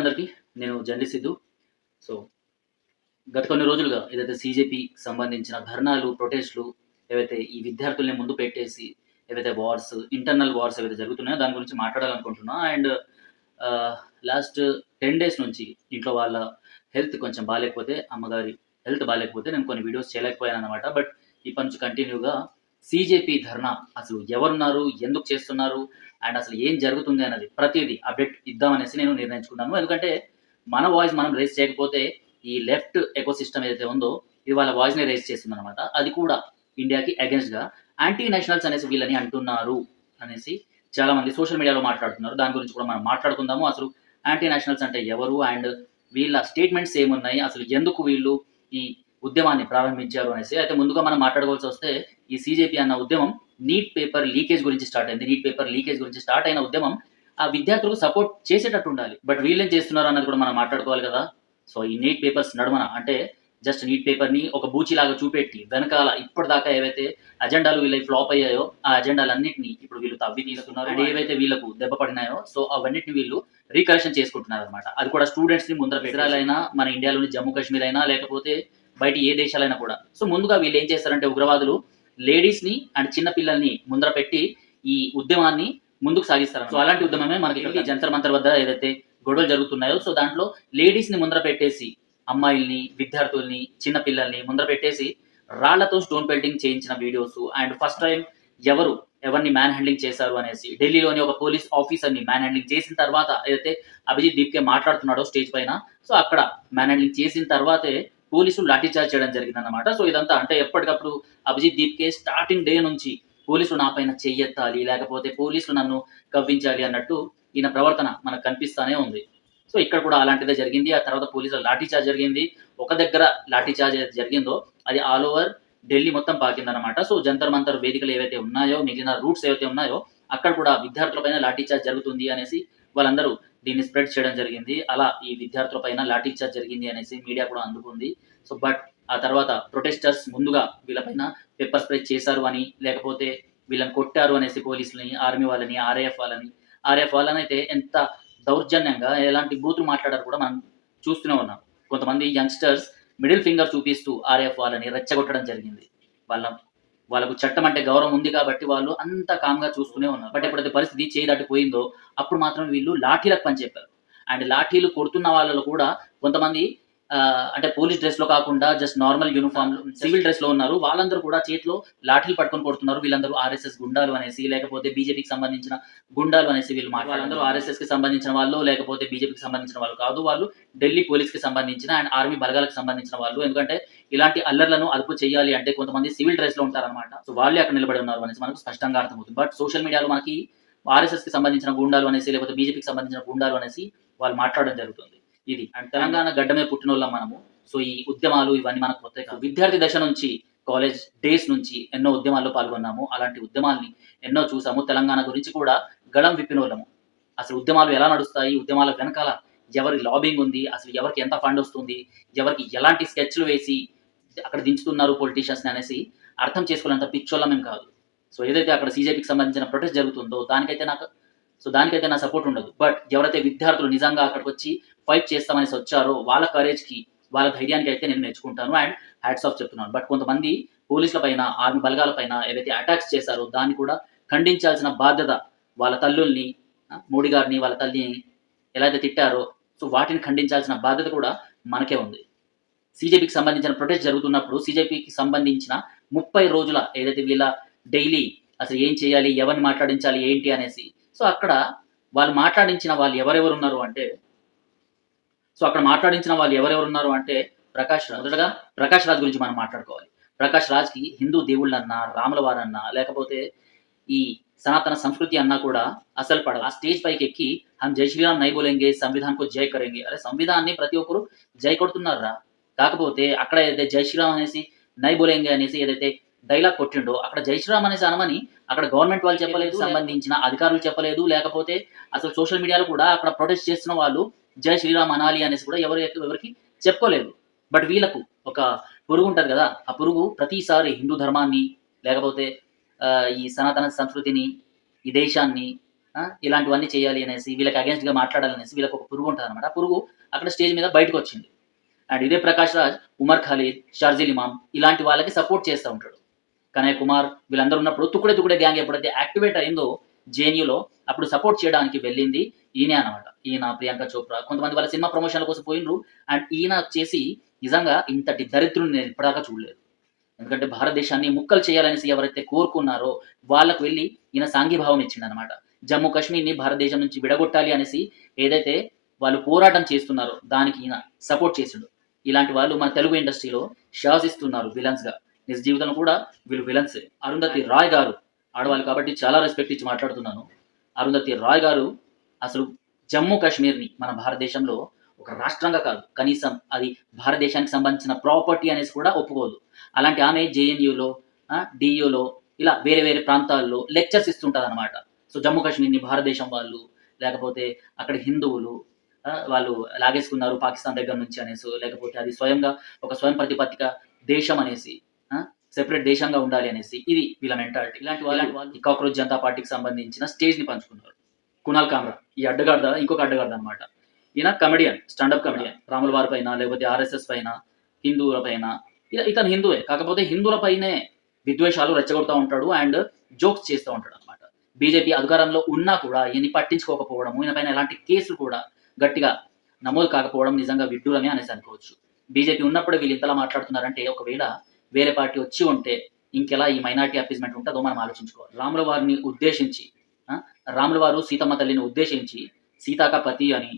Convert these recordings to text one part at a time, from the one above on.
అందరికీ. నేను journey Siddhu. So, గత కొన్ని రోజులుగా ఏదైతే సీజేపీకి సంబంధించిన ధర్నాలు, ప్రొటెస్ట్‌లు ఏవైతే ఈ విద్యార్థుల్ని ముందు పెట్టేసి ఏవైతే ఇంటర్నల్ వార్స్ ఏవైతే జరుగుతున్నాయో దాని గురించి మాట్లాడాలనుకుంటున్నా. అండ్ లాస్ట్ 10 డేస్ నుంచి ఇంట్లో వాళ్ళ హెల్త్ కొంచెం బాలేకపోతే, అమ్మగారి హెల్త్ బాలేకపోతే నేను కొన్ని వీడియోస్ చేయలేకపోయాననమాట. బట్ ఇప్పటి నుంచి కంటిన్యూగా సీజేపీ ధర్నా అసలు ఎవరున్నారు? ఎందుకు చేస్తున్నారు? అండ్ అసలు ఏం జరుగుతుంది అన్నది ప్రతీదీ అప్డేట్ ఇద్దామనేసి నేను నిర్ణయించుకున్నాను. ఎందుకంటే మన వాయిస్ మనం రైజ్ చేయకపోతే ఈ లెఫ్ట్ ఎకోసిస్టమ్ ఏదైతే ఉందో ఇది వాళ్ళ వాయిస్‌ని రైజ్ చేస్తుందనమాట. అది కూడా ఇండియాకి అగెయిన్స్ట్‌గా యాంటీ నేషనల్స్ అనేసి వీళ్ళని అంటున్నారు అనేసి చాలామంది సోషల్ మీడియాలో మాట్లాడుతున్నారు. దాని గురించి కూడా మనం మాట్లాడుకుందాము. అసలు యాంటీ నేషనల్స్ అంటే ఎవరు? అండ్ వీళ్ళ స్టేట్మెంట్స్ ఏమున్నాయి? అసలు ఎందుకు వీళ్ళు ఈ ఉద్యమాన్ని ప్రారంభించారు అనేసి. అయితే ముందుగా మనం మాట్లాడుకోవాల్సొస్తే ఈ సీజేపీ అన్న ఉద్యమం నీట్ పేపర్ లీకేజ్ గురించి స్టార్ట్ అయింది. నీట్ పేపర్ లీకేజ్ గురించి స్టార్ట్ అయిన ఉద్యమం ఆ విద్యార్థులకు సపోర్ట్ చేసేటట్టు ఉండాలి. బట్ వీళ్ళేం చేస్తున్నారు అన్నది కూడా మనం మాట్లాడుకోవాలి కదా! సో, ఈ నీట్ పేపర్స్ నడుమన అంటే జస్ట్ నీట్ పేపర్‌ని ఒక బూచిలాగా చూపెట్టి వెనకాల ఇప్పటిదాకా ఏవైతే అజెండాలు వీళ్ళయి ఫ్లాప్ అయ్యాయో, ఆ అజెండాలన్నిటిని ఇప్పుడు వీళ్ళు తవ్వి తీస్తున్నారు. అండ్ ఏవైతే వీళ్ళకు దెబ్బ పడినాయో సో, అవన్నిటిని వీళ్ళు రీకరెక్షన్ చేసుకుంటున్నారనమాట. అది కూడా స్టూడెంట్స్‌ని ముందర ఇజ్రాయెల్ మన ఇండియాలోని జమ్మూ కాశ్మీర్ అయినా లేకపోతే బయట ఏ దేశాలైనా కూడా. సో, ముందుగా వీళ్ళు ఏం చేస్తారంటే ఉగ్రవాదులు లేడీస్‌ని అండ్ చిన్న పిల్లల్ని ముందర పెట్టి ఈ ఉద్యమాన్ని ముందుకు సాగిస్తారు. సో, అలాంటి ఉద్యమమే మనకి ఇక్కడ జంతర్ మంతర్ వద్ద ఏదైతే గొడవలు జరుగుతున్నాయో సో, దాంట్లో లేడీస్‌ని ముందర పెట్టేసి అమ్మాయిల్ని, విద్యార్థుల్ని, చిన్న పిల్లల్ని ముందర పెట్టేసి రాళ్లతో స్టోన్ పెల్టింగ్ చేయించిన వీడియోస్ అండ్ ఫస్ట్ టైమ్ ఎవరిని మ్యాన్ హ్యాండ్లింగ్ చేశారు అనేసి ఢిల్లీలోని ఒక పోలీస్ ఆఫీసర్‌ని మ్యాన్ హ్యాండ్లింగ్ చేసిన తర్వాత ఏదైతే అభిజిత్ దీప్‌కే మాట్లాడుతున్నాడో స్టేజ్ పైన సో, అక్కడ మ్యాన్ హ్యాండ్లింగ్ చేసిన తర్వాతే పోలీసులు లాఠీ చార్జ్ చేయడం జరిగిందన్నమాట. సో, ఇదంతా అంటే ఎప్పటికప్పుడు అభిజిత్ దీప్‌కే స్టార్టింగ్ డే నుంచి పోలీసులు నా పైన చెయ్యెత్తాలి, లేకపోతే పోలీసులు నన్ను కవ్వించాలి అన్నట్టు ఈయన ప్రవర్తన మనకు కనిపిస్తానే ఉంది. సో, ఇక్కడ కూడా అలాంటిదే జరిగింది. ఆ తర్వాత పోలీసుల లాఠీ చార్జ్ జరిగింది. ఒక దగ్గర లాఠీ చార్జ్ ఏదైతే జరిగిందో అది ఆల్ ఓవర్ ఢిల్లీ మొత్తం పాకిందనమాట. సో, జంతర్ మంతర్ వేదికలు ఏవైతే ఉన్నాయో, మిగిలిన రూట్స్ ఏవైతే ఉన్నాయో అక్కడ కూడా విద్యార్థుల పైన లాఠీ చార్జ్ జరుగుతుంది అనేసి వాళ్ళందరూ దీన్ని స్ప్రెడ్ చేయడం జరిగింది. అలా ఈ విద్యార్థుల పైన లాఠీ చార్జ్ జరిగింది అనేసి మీడియా కూడా అందుకుంది. సో, బట్ ఆ తర్వాత ప్రొటెస్టర్స్ ముందుగా వీళ్ళపైన పెప్పర్ స్ప్రే చేశారు అని, లేకపోతే వీళ్ళని కొట్టారు అనేసి పోలీసులని, ఆర్మీ వాళ్ళని, ఆర్ఎఫ్ వాళ్ళనైతే ఎంత దౌర్జన్యంగా ఎలాంటి బూతులు మాట్లాడారో కూడా మనం చూస్తూనే ఉన్నాం. కొంతమంది యంగ్‌స్టర్స్ మిడిల్ ఫింగర్ చూపిస్తూ ఆర్ఎఫ్ వాళ్ళని రెచ్చగొట్టడం జరిగింది. వాళ్ళ వాళ్ళకు చట్టం అంటే గౌరవం ఉంది కాబట్టి వాళ్ళు అంత కామ్‌గా చూస్తూనే ఉన్నారు. బట్ ఎప్పుడైతే పరిస్థితి చేయి దాటిపోయిందో అప్పుడు మాత్రం వీళ్ళు లాఠీలకు పని చెప్పారు. అండ్ లాఠీలు కొడుతున్న వాళ్ళలో కూడా కొంతమంది అంటే పోలీస్ డ్రెస్‌లో కాకుండా జస్ట్ నార్మల్ యూనిఫార్మ్‌లో సివిల్ డ్రెస్‌లో ఉన్నారు. వాళ్ళందరూ కూడా చేతిలో లాఠీలు పట్టుకొని కొడుతున్నారు. వీళ్ళందరూ ఆర్ఎస్ఎస్ గుండాలు అనేసి, లేకపోతే బీజేపీకి సంబంధించిన గుండాలు అనేసి వీళ్ళు వాళ్ళందరూ ఆర్ఎస్ఎస్‌కి సంబంధించిన వాళ్ళో, లేకపోతే బీజేపీకి సంబంధించిన వాళ్ళు కాదు. వాళ్ళు ఢిల్లీ పోలీస్‌కి సంబంధించిన అండ్ ఆర్మీ బలగాలకు సంబంధించిన వాళ్ళు. ఎందుకంటే ఇలాంటి అల్లర్లను అదుపు చేయాలి అంటే కొంతమంది సివిల్ డ్రెస్‌లో ఉంటారనమాట. సో, వాళ్ళే అక్కడ నిలబడి ఉన్నారు అనేసి మనకు స్పష్టంగా అర్థమవుతుంది. బట్ సోషల్ మీడియాలో మనకి ఆర్ఎస్ఎస్‌కి సంబంధించిన గూండాలు అనేసి, లేకపోతే బీజేపీకి సంబంధించిన గూండాలు అనేసి వాళ్ళు మాట్లాడడం జరుగుతుంది. ఇది. అండ్ తెలంగాణ గడ్డ మీద పుట్టినోళ్ళం మనము. సో, ఈ ఉద్యమాలు ఇవన్నీ మనకు కొత్తయి కాదు. విద్యార్థి దశ నుంచి, కాలేజ్ డేస్ నుంచి ఎన్నో ఉద్యమాల్లో పాల్గొన్నాము. అలాంటి ఉద్యమాల్ని ఎన్నో చూసాము. తెలంగాణ గురించి కూడా గళం విప్పినోళ్ళము. అసలు ఉద్యమాలు ఎలా నడుస్తాయి? ఉద్యమాల వెనకాల ఎవరి లాబింగ్ ఉంది? అసలు ఎవరికి ఎంత ఫండొస్తుంది? ఎవరికి ఎలాంటి స్కెచ్‌లు వేసి అక్కడ దించుతున్నారు పొలిటీషియన్స్‌ని అనేసి అర్థం చేసుకోలేనంత పిచ్చోళ్ళమేం కాదు. సో, ఏదైతే అక్కడ సీజేపీకి సంబంధించిన ప్రొటెస్ట్ జరుగుతుందో దానికైతే నా సపోర్ట్ ఉండదు. బట్ ఎవరైతే విద్యార్థులు నిజంగా అక్కడికొచ్చి ఫైట్ చేస్తామనేసి వచ్చారో వాళ్ళ కరేజ్‌కి, వాళ్ళ ధైర్యానికి అయితే నేను మెచ్చుకుంటాను. అండ్ హ్యాట్స్ ఆఫ్ చెప్తున్నాను. బట్ కొంతమంది పోలీసుల పైన, ఆర్మీ బలగాల పైన ఏవైతే అటాక్స్ చేశారో దాన్ని కూడా ఖండించాల్సిన బాధ్యత వాళ్ళ తల్లుల్ని, మోడీ గారిని, వాళ్ళ తల్లిని ఎలా అయితే తిట్టారో సో, వాటిని ఖండించాల్సిన బాధ్యత కూడా మనకే ఉంది. సీజేపీకి సంబంధించిన ప్రొటెస్ట్ జరుగుతున్నప్పుడు సీజేపీకి సంబంధించిన 30 రోజుల ఏదైతే వీళ్ళ డైలీ అసలు ఏం చేయాలి? ఎవరిని మాట్లాడించాలి? ఏంటి అనేసి. సో, అక్కడ వాళ్ళు మాట్లాడించిన వాళ్ళు ఎవరెవరున్నారు అంటే అక్కడ మాట్లాడించిన వాళ్ళు ఎవరెవరున్నారు అంటే మొదటగా ప్రకాష్ రాజ్ గురించి మనం మాట్లాడుకోవాలి. ప్రకాష్ రాజ్‌కి హిందూ దేవుళ్ళన్నా, రాముల వారన్నా, లేకపోతే ఈ సనాతన సంస్కృతి అన్నా కూడా అసలు పడదు. ఆ స్టేజ్ పైకెక్కి హమ్ జై శ్రీరామ్ నై బోలెంగే, సంవిధాన్ కో జై కరేంగే. అరే సంవిధాన్ని ప్రతి ఒక్కరు జై కొడుతున్నార్రా. కాకపోతే అక్కడ ఏదైతే జై శ్రీరామ్ అనేసి, నై బోలెంగే అనేసి ఏదైతే డైలాగ్ కొట్టిండో అక్కడ జై శ్రీరామ్ అనేసి అనమని అక్కడ గవర్నమెంట్ వాళ్ళు చెప్పలేదు, సంబంధించిన అధికారులు చెప్పలేదు. లేకపోతే అసలు సోషల్ మీడియాలో కూడా అక్కడ ప్రొటెస్ట్ చేస్తున్న వాళ్ళు జై శ్రీరామ్ అనాలి అనేసి కూడా ఎవరికి చెప్పుకోలేదు. బట్ వీళ్ళకు ఒక పురుగు ఉంటది కదా! ఆ పురుగు ప్రతిసారి హిందూ ధర్మాన్ని లేకపోతే ఈ సనాతన సంస్కృతిని, ఈ దేశాన్ని ఇలాంటివన్నీ చేయాలి అనేసి, వీళ్ళకి అగెయిన్స్ట్‌గా మాట్లాడాలనేసి వీళ్ళకి ఒక పురుగు ఉంటదనమాట. ఆ పురుగు అక్కడ స్టేజ్ మీద బయటకొచ్చింది. అండ్ ఇదే ప్రకాష్ రాజ్, ఉమర్ ఖలీద్, షర్జీల్ ఇమామ్ ఇలాంటి వాళ్ళకి సపోర్ట్ చేస్తా ఉంటాడు. కనయ్య కుమార్ వీళ్ళందరూ ఉన్నప్పుడు 'తుక్డే తుక్డే గ్యాంగ్' ఎప్పుడైతే యాక్టివేట్ అయిందో జేఎన్యూలో, అప్పుడు సపోర్ట్ చేయడానికి వెళ్ళింది ఈయనే అనమాట. ఈయన, ప్రియాంక చోప్రా కొంతమంది వాళ్ళ సినిమా ప్రమోషన్‌ల కోసం పోయిండ్రు. అండ్ ఈయన వచ్చేసి నిజంగా ఇంతటి దరిద్రుడిని నేను ఇప్పటిదాకా చూడలేదు. ఎందుకంటే భారతదేశాన్ని ముక్కలు చేయాలనేసి ఎవరైతే కోరుకున్నారో వాళ్ళకి వెళ్ళి ఈయన సాంఘీభావం ఇచ్చిండనమాట. జమ్మూ కాశ్మీర్‌ని భారతదేశం నుంచి విడగొట్టాలి అనేసి ఏదైతే వాళ్ళు పోరాటం చేస్తున్నారో దానికి ఈయన సపోర్ట్ చేసిండు. ఇలాంటి వాళ్ళు మన తెలుగు ఇండస్ట్రీలో శాసిస్తున్నారు విలన్స్‌గా. నిజ జీవితంలో కూడా వీళ్ళు విలన్సే. అరుంధతి రాయ్ గారు ఆడవాళ్ళు కాబట్టి చాలా రెస్పెక్ట్ ఇచ్చి మాట్లాడుతున్నాను. అరుంధతి రాయ్ గారు అసలు జమ్మూ కాశ్మీర్‌ని మన భారతదేశంలో ఒక రాష్ట్రంగా కాదు, కనీసం అది భారతదేశానికి సంబంధించిన ప్రాపర్టీ అనేసి కూడా ఒప్పుకోదు. అలాంటి ఆమె జేఎన్యూలో, డీయూలో ఇలా వేరే వేరే ప్రాంతాల్లో లెక్చర్స్ ఇస్తుంటదనమాట. సో జమ్మూ కాశ్మీర్‌ని భారతదేశం వాళ్ళు, లేకపోతే అక్కడ హిందువులు వాళ్ళు లాగేసుకున్నారు పాకిస్తాన్ దగ్గర నుంచి అనేసో, లేకపోతే అది స్వయంగా ఒక స్వయం ప్రతిపత్తిక దేశం అనేసి, సెపరేట్ దేశంగా ఉండాలి అనేసి ఇది వీళ్ళ మెంటాలిటీ. ఇలాంటి వాళ్ళు ఈ కాక్రోచ్ జనతా పార్టీకి సంబంధించిన స్టేజ్‌ని పంచుకున్నారు. కునాల్ కామ్రా ఈ అడ్డగాడిద ఇంకొక అడ్డగాడిద అనమాట. ఈయన కమెడియన్, స్టాండప్ కమెడియన్. రాముల వారి పైన, లేకపోతే ఆర్ఎస్ఎస్ పైన, హిందువుల పైన ఇతను హిందువే. కాకపోతే హిందువుల పైనే విద్వేషాలు రెచ్చగొడతా ఉంటాడు అండ్ జోక్స్ చేస్తూ ఉంటాడనమాట. బీజేపీ అధికారంలో ఉన్నా కూడా ఈయన్ని పట్టించుకోకపోవడము, ఈయన పైన ఎలాంటి కేసులు కూడా గట్టిగా నమోదు కాకపోవడం నిజంగా విడ్డూరమే అనేసి అనుకోవచ్చు. బీజేపీ ఉన్నప్పుడే వీళ్ళు ఇంతలా మాట్లాడుతున్నారంటే ఒకవేళ వేరే పార్టీ వచ్చి ఉంటే ఇంకెలా ఈ మైనారిటీ అప్పీస్‌మెంట్ ఉంటదో మనం ఆలోచించుకోవాలి. రాముల వారిని ఉద్దేశించి ఆ! రాముల వారు సీతమ్మ తల్లిని ఉద్దేశించి సీతాక పతి అని,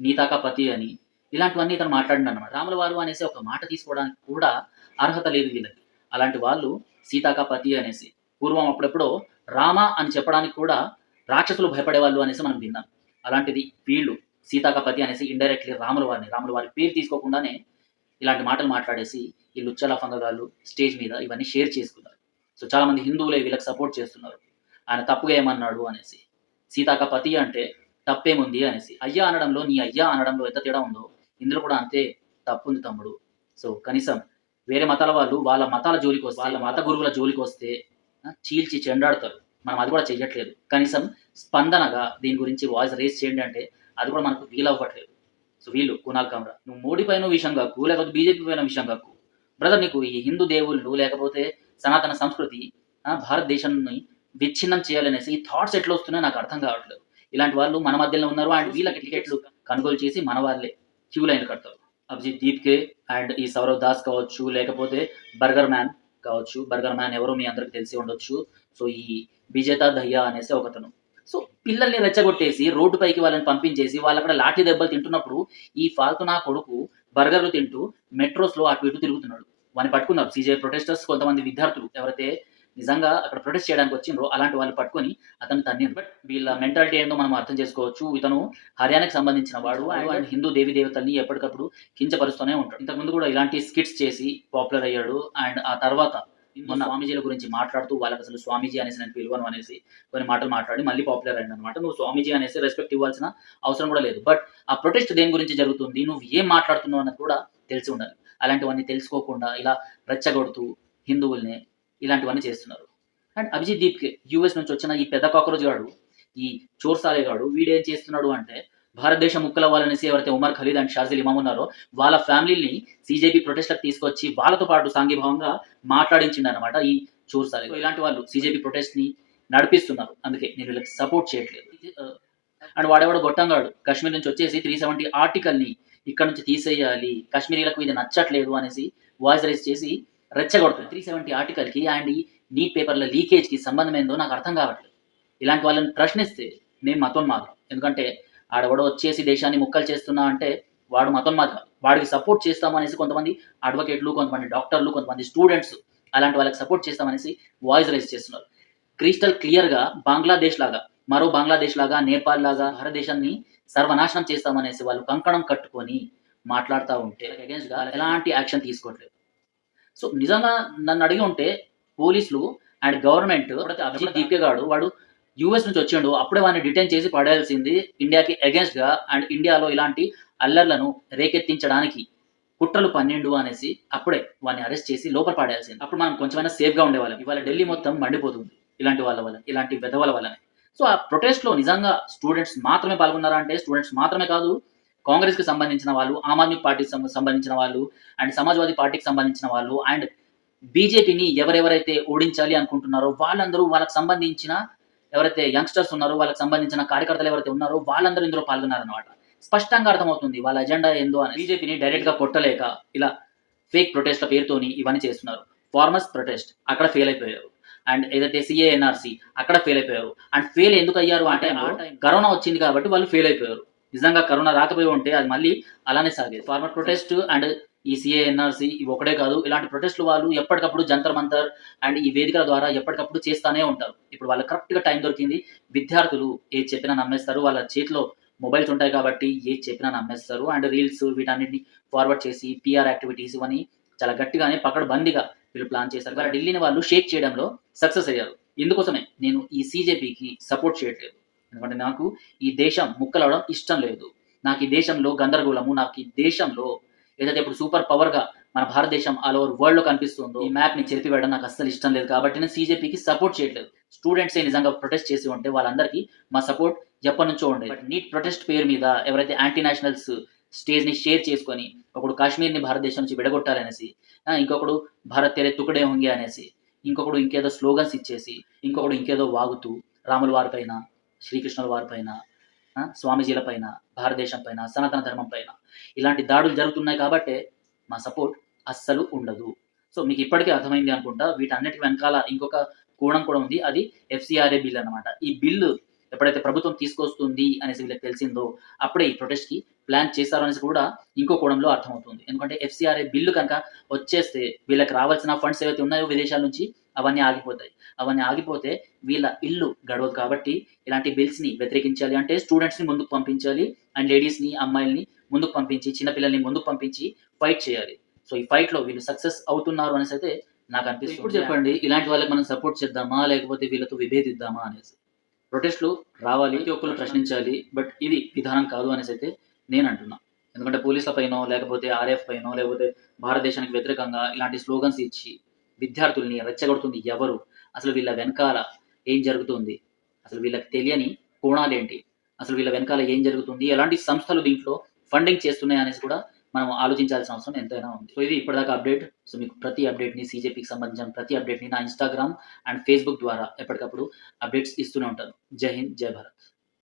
నీతాక పతి అని ఇలాంటివన్నీ ఇతను మాట్లాడిండనమాట. రాముల వారు అనేసి ఒక మాట తీసుకోవడానికి కూడా అర్హత లేదు వీళ్ళకి. అలాంటి వాళ్ళు సీతాక పతి అనేసి పూర్వం అప్పుడెప్పుడో రామ అని చెప్పడానికి కూడా రాక్షసులు భయపడేవాళ్ళు అనేసి మనం విన్నాం. అలాంటిది వీళ్ళు సీతాక పతి అనేసి ఇండైరెక్ట్‌లీ రాముల వారి పేరు తీసుకోకుండానే ఇలాంటి మాటలు మాట్లాడేసి ఈ లుచ్చ లఫంగాగాళ్ళు స్టేజ్ మీద ఇవన్నీ షేర్ చేసుకున్నారు. సో చాలామంది హిందువులే వీళ్ళకి సపోర్ట్ చేస్తున్నారు. ఆయన తప్పుగా ఏమన్నాడు అనేసి. సీతాక పతి అంటే తప్పేముంది అనేసి. అయ్యా అనడంలో, నీ అయ్యా అనడంలో ఎంత తేడా ఉందో ఇందులో కూడా అంతే తప్పుంది తమ్ముడు. సో కనీసం వేరే మతాల వాళ్ళు వాళ్ళ మతాల జోలికొస్తే, వాళ్ళ మత గురువుల జోలికొస్తే చీల్చి చెండాడుతారు. మనం అది కూడా చెయ్యట్లేదు. కనీసం స్పందనగా దీని గురించి వాయిస్ రైజ్ చేయండి అంటే అది కూడా మనకు వీలవ్వట్లేదు. సో వీళ్ళు కునాల్ కామ్రా, నువ్వు మోడీ పైన విషయం కక్కు, లేకపోతే బీజేపీ పైన విషయం కక్కు. బ్రదర్ నీకు ఈ హిందూ దేవుళ్ళు లేకపోతే సనాతన సంస్కృతి భారతదేశాన్ని విచ్ఛిన్నం చేయాలనేసి ఈ థాట్స్ ఎట్లొస్తున్నాయో నాకు అర్థం కావట్లేదు. ఇలాంటి వాళ్ళు మన మధ్యలో ఉన్నారు అండ్ వీళ్ళకి టికెట్లు కొనుగోలు చేసి మన వాళ్ళే క్యూ లైన్‌లు కడతారు. అభిజిత్ దీప్‌కే అండ్ ఈ సౌరవ్ దాస్ కావచ్చు, లేకపోతే బర్గర్ మ్యాన్ కావచ్చు. బర్గర్ మ్యాన్ ఎవరో మీ అందరికి తెలిసి ఉండొచ్చు. సో ఈ విజేత దహియా అనేసి ఒకతను. సో పిల్లల్ని రెచ్చగొట్టేసి రోడ్డుపైకి వాళ్ళని పంపించేసి వాళ్ళక్కడ లాఠీ దెబ్బలు తింటున్నప్పుడు ఈ ఫాల్తు నా కొడుకు బర్గర్‌లు తింటూ మెట్రోస్‌లో అటు ఇటు తిరుగుతున్నాడు. వాడిని పట్టుకున్నారు. సీజేఐ ప్రొటెస్టర్స్ కొంతమంది విద్యార్థులు ఎవరైతే నిజంగా అక్కడ ప్రొటెస్ట్ చేయడానికి వచ్చిండ్రో అలాంటి వాళ్ళు పట్టుకొని అతన్ని తన్నిండ్రు. బట్ వీళ్ళ మెంటాలిటీ ఏందో మనం అర్థం చేసుకోవచ్చు. ఇతను హర్యానాకి సంబంధించిన వాడు అండ్ హిందూ దేవి దేవతల్ని ఎప్పటికప్పుడు కించపరుస్తూనే ఉంటాడు. ఇంతకుముందు కూడా ఇలాంటి స్కిట్స్ చేసి పాపులర్ అయ్యాడు. అండ్ ఆ తర్వాత మొన్న స్వామీజీల గురించి మాట్లాడుతూ వాళ్ళకి అసలు స్వామీజీ అనేసి నేను పిలవను అనేసి కొన్ని మాటలు మాట్లాడి మళ్ళీ పాపులర్ అయిందనమాట. నువ్వు స్వామీజీ అనేసి రెస్పెక్ట్ ఇవ్వాల్సిన అవసరం కూడా లేదు. బట్ ఆ ప్రొటెస్ట్ దేని గురించి జరుగుతుంది, నువ్వు ఏం మాట్లాడుతున్నావు అన్నది కూడా తెలిసి ఉండాలి. అలాంటివన్నీ తెలుసుకోకుండా ఇలా రెచ్చగొడుతూ హిందువుల్ని ఇలాంటివన్నీ చేస్తున్నారు. అండ్ అభిజిత్ దీప్‌కే యూఎస్ నుంచి వచ్చిన ఈ పెద్ద కాక్రోచ్ గాడు, ఈ చోర్ సాలే గాడు వీడేం చేస్తున్నాడు అంటే భారతదేశం ముక్కలవ్వాలనేసి ఎవరైతే ఉమర్ ఖలీద్ అండ్ షార్జిల్ ఇమామ్ ఉన్నారో వాళ్ళ ఫ్యామిలీని సీజేపీ ప్రొటెస్ట్‌లకు తీసుకొచ్చి వాళ్ళతో పాటు సాంఘీభావంగా మాట్లాడించిండనమాట ఈ చోర్ సాలే. ఇలాంటి వాళ్ళు సీజేపీ ప్రొటెస్ట్‌ని నడిపిస్తున్నారు. అందుకే నేను వీళ్ళకి సపోర్ట్ చేయట్లేదు. అండ్ వాడెవడో గొట్టంగాడు కాశ్మీర్ నుంచి వచ్చేసి 370 ఆర్టికల్‌ని ఇక్కడి నుంచి తీసేయాలి, కాశ్మీరీలకు ఇది నచ్చట్లేదు అనేసి వాయిస్ రైజ్ చేసి రెచ్చగొడుతుంది. 370 ఆర్టికల్‌కి అండ్ ఈ నీట్ పేపర్‌ల లీకేజ్‌కి సంబంధం ఏందో నాకు అర్థం కావట్లేదు. ఇలాంటి వాళ్ళని ప్రశ్నిస్తే మేము మతోన్మాదులం. ఎందుకంటే ఆడెవడో వచ్చేసి దేశాన్ని ముక్కలు చేస్తున్నా అంటే వాడు మతోన్మాది కాదు. వాడికి సపోర్ట్ చేస్తామనేసి కొంతమంది అడ్వకేట్‌లు, కొంతమంది డాక్టర్‌లు, కొంతమంది స్టూడెంట్స్ అలాంటి వాళ్ళకి సపోర్ట్ చేస్తామనేసి వాయిస్ రైజ్ చేస్తున్నారు. క్రిస్టల్ క్లియర్‌గా బంగ్లాదేశ్ లాగా, మరో బంగ్లాదేశ్ లాగా, నేపాల్ లాగా భారతదేశాన్ని సర్వనాశనం చేస్తామనేసి వాళ్ళు కంకణం కట్టుకొని మాట్లాడుతా ఉంటే అగెయిన్స్ట్‌గా ఎలాంటి యాక్షన్ తీసుకోవట్లేదు. సో నిజంగా నన్ను అడిగి ఉంటే పోలీసులు అండ్ గవర్నమెంట్ ఎప్పుడైతే అభిజిత్ దీప్కే గాడు వాడు యూఎస్ నుంచి వచ్చిండు అప్పుడే వాడిని డిటైన్ చేసి పడేయాల్సింది. ఇండియాకి అగెయిన్స్ట్‌గా అండ్ ఇండియాలో ఇలాంటి అల్లర్లను రేకెత్తించడానికి కుట్రలు పన్నిండు అనేసి అప్పుడే వాడిని అరెస్ట్ చేసి లోపల పడేయాల్సింది. అప్పుడు మనం కొంచెమైనా సేఫ్‌గా ఉండేవాళ్ళం. ఇవాళ ఢిల్లీ మొత్తం మండిపోతుంది ఇలాంటి వాళ్ళ వల్ల, ఇలాంటి వెధవల వల్లనే. సో, ఆ ప్రొటెస్ట్‌లో నిజంగా స్టూడెంట్స్ మాత్రమే పాల్గొన్నారా అంటే, స్టూడెంట్స్ మాత్రమే కాదు, కాంగ్రెస్‌కి సంబంధించిన వాళ్ళు, ఆమ్ ఆద్మీ పార్టీకి సంబంధించిన వాళ్ళు, అండ్ సమాజ్‌వాదీ పార్టీకి సంబంధించిన వాళ్ళు, అండ్ బీజేపీని ఎవరెవరైతే ఓడించాలి అనుకుంటున్నారో వాళ్ళందరూ, వాళ్ళకి సంబంధించిన ఎవరైతే యంగ్‌స్టర్స్ ఉన్నారో, వాళ్ళకి సంబంధించిన కార్యకర్తలు ఎవరైతే ఉన్నారో వాళ్ళందరూ ఇందులో పాల్గొన్నారనమాట. స్పష్టంగా అర్థమవుతుంది వాళ్ళ ఎజెండా ఏందో అని. బీజేపీని డైరెక్ట్‌గా కొట్టలేక ఇలా ఫేక్ ప్రొటెస్ట్‌ల పేరుతోని ఇవన్నీ చేస్తున్నారు. ఫార్మర్స్ ప్రొటెస్ట్ అక్కడ ఫెయిల్ అయిపోయారు. అండ్ ఏదైతే సీఏఎన్ఆర్‌సీ అక్కడ ఫెయిల్ అయిపోయారు. అండ్ ఫెయిల్ ఎందుకయ్యారు అంటే కరోనా వచ్చింది కాబట్టి వాళ్ళు ఫెయిల్ అయిపోయారు. నిజంగా కరోనా రాకపోయి ఉంటే అది మళ్ళీ అలానే సాగేది. ఫార్మర్ ప్రొటెస్ట్ అండ్ ఈ సీఏఎన్ఆర్‌సీ ఇవి ఒకటే కాదు. ఇలాంటి ప్రొటెస్ట్‌లు వాళ్ళు ఎప్పటికప్పుడు జంతర్ మంతర్ అండ్ ఈ వేదికల ద్వారా ఎప్పటికప్పుడు చేస్తానే ఉంటారు. ఇప్పుడు వాళ్ళకి కరెక్ట్‌గా టైం దొరికింది. విద్యార్థులు ఏది చెప్పినా నమ్మేస్తారు. వాళ్ళ చేతిలో మొబైల్స్ ఉంటాయి కాబట్టి ఏది చెప్పినా నమ్మేస్తారు. అండ్ రీల్స్ వీటన్నిటిని ఫార్వర్డ్ చేసి పీఆర్ యాక్టివిటీస్ ఇవన్నీ చాలా గట్టిగానే పకడ్బందీగా వీళ్ళు ప్లాన్ చేశారు. మరి ఢిల్లీని వాళ్ళు షేక్ చేయడంలో సక్సెస్ అయ్యారు. ఇందుకోసమే నేను ఈ సీజేపీకి సపోర్ట్ చేయట్లేదు. ఎందుకంటే నాకు ఈ దేశం ముక్కలవడం ఇష్టం లేదు. నాకు ఈ దేశంలో గందరగోళము, నాకు ఈ దేశంలో ఏదైతే ఇప్పుడు సూపర్ పవర్‌గా మన భారతదేశం ఆల్ ఓవర్ వరల్డ్‌లో కనిపిస్తుందో, ఈ మ్యాప్‌ని చెరిపివేయడం నాకు అస్సలు ఇష్టం లేదు. కాబట్టి నేను సీజేపీకి సపోర్ట్ చేయట్లేదు. స్టూడెంట్సే నిజంగా ప్రొటెస్ట్ చేసి ఉంటే వాళ్ళందరికీ మా సపోర్ట్ ఎప్పటినుంచో ఉండేది. బట్ నీట్ ప్రొటెస్ట్ పేరు మీద ఎవరైతే యాంటీ నేషనల్స్ స్టేజ్‌ని షేర్ చేసుకొని, ఒకడు కాశ్మీర్‌ని భారతదేశం నుంచి విడగొట్టాలనేసి, ఇంకొకడు భారత్ తెరే తుకడే హోంగే అనేసి, ఇంకొకడు ఇంకేదో స్లోగన్స్ ఇచ్చేసి, ఇంకొకడు ఇంకేదో వాగుతూ రాముల వారి పైన, శ్రీకృష్ణుల వారి పైన, స్వామీజీల పైన, భారతదేశం పైన, సనాతన ధర్మం పైన ఇలాంటి దాడులు జరుగుతున్నాయి కాబట్టే మా సపోర్ట్ అస్సలు ఉండదు. సో, మీకు ఇప్పటికే అర్థమైంది అనుకుంటా. వీటన్నిటి వెనకాల ఇంకొక కోణం కూడా ఉంది. అది ఎఫ్‌సీఆర్‌ఏ బిల్ అన్నమాట. ఈ బిల్లు ఎప్పుడైతే ప్రభుత్వం తీసుకొస్తుంది అనేసి వీళ్ళకి తెలిసిందో, అప్పుడే ఈ ప్రొటెస్ట్‌కి ప్లాన్ చేశారు అనేసి కూడా ఇంకో కోణంలో అర్థమవుతుంది. ఎందుకంటే ఎఫ్‌సీఆర్‌ఏ బిల్లు కనుక వచ్చేస్తే వీళ్ళకి రావాల్సిన ఫండ్స్ ఏవైతే ఉన్నాయో విదేశాల నుంచి అవన్నీ ఆగిపోతాయి. అవన్నీ ఆగిపోతే వీళ్ళ ఇల్లు గడవదు కాబట్టి ఇలాంటి బిల్స్‌ని వ్యతిరేకించాలి అంటే స్టూడెంట్స్‌ని ముందుకు పంపించాలి. అండ్ లేడీస్‌ని, అమ్మాయిల్ని ముందుకు పంపించి, చిన్న పిల్లల్ని ముందుకు పంపించి ఫైట్ చేయాలి. సో, ఈ ఫైట్‌లో వీళ్ళు సక్సెస్ అవుతున్నారు అనేసైతే నాకనిపిస్తుంది. ఇప్పుడు చెప్పండి ఇలాంటి వాళ్ళకి మనం సపోర్ట్ చేద్దామా? లేకపోతే వీళ్ళతో విభేదిద్దామా అనేసి? ప్రొటెస్ట్‌లు రావాలి. ప్రతి ఒక్కళ్ళు ప్రశ్నించాలి. బట్ ఇది విధానం కాదు అనేసైతే నేనంటున్నా. ఎందుకంటే పోలీసుల పైనో, లేకపోతే ఆర్ఎఫ్ పైనో, లేకపోతే భారతదేశానికి వ్యతిరేకంగా ఇలాంటి స్లోగన్స్ ఇచ్చి విద్యార్థుల్ని రెచ్చగొడుతుంది ఎవరు? అసలు వీళ్ళ వెనకాల ఏం జరుగుతుంది? అసలు వీళ్ళకి తెలియని కోణాలేంటి? అసలు వీళ్ళ వెనకాల ఏం జరుగుతుంది? ఎలాంటి సంస్థలు దీంట్లో ఫండింగ్ చేస్తున్నాయనేసి కూడా మనం ఆలోచించాల్సిన అవసరం ఎంతైనా ఉంది. సో, ఇది ఇప్పటిదాకా అప్డేట్. సో, మీకు ప్రతి అప్డేట్‌ని సీజేపీకి సంబంధించిన ప్రతి అప్డేట్‌ని నా ఇన్‌స్టాగ్రామ్ అండ్ ఫేస్‌బుక్ ద్వారా ఎప్పటికప్పుడు అప్డేట్స్ ఇస్తూనే ఉంటాను. జై హింద్, జై భారత్.